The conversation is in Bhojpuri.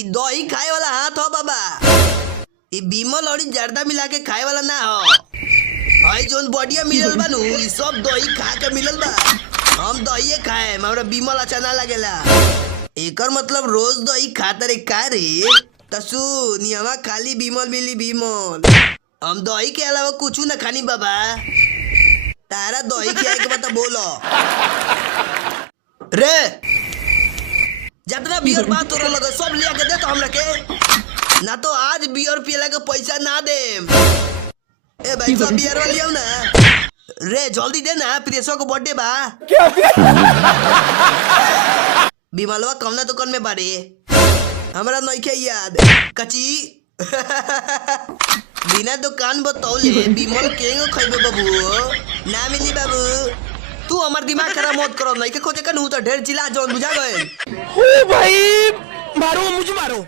ई दही खाए वाला हाथ हो बाबा, ई बिमल और जर्दा मिला के खाए वाला ना हो। भाई जोन बढ़िया मिलल बा नु ई सब दही खा के मिलल बा। हम दही खाए, हमरा बिमल अच्छा ना लगेला। एकर मतलब रोज दही खाता रे का रे? त सुन यहाँ खाली बिमल मिली बिमल। हम दही के अलावा कुछ ना खानी बाबा। तारा दही खियाए के बता बोलो रे। जितना बियर बात हो रहा लगे सब लिया के दे तो हमरा के, ना तो आज बियर पियला के पैसा ना दे। ए भाई सब बियर वाली लियो ना रे, जल्दी दे ना, प्रियसवा को बर्थडे बा। बिमलवा कौना दुकान में बारे हमरा नइखे याद कची। बिना दुकान बतौले बिमल केंगो खइबे बाबू? ना मिली बाबू। तू हमार दिमाग खराब मत करो, नहीं के खोजे कनु तो ढेर चिल्ला जोन बुझा गए। ओ भाई मारो मुझे मारो।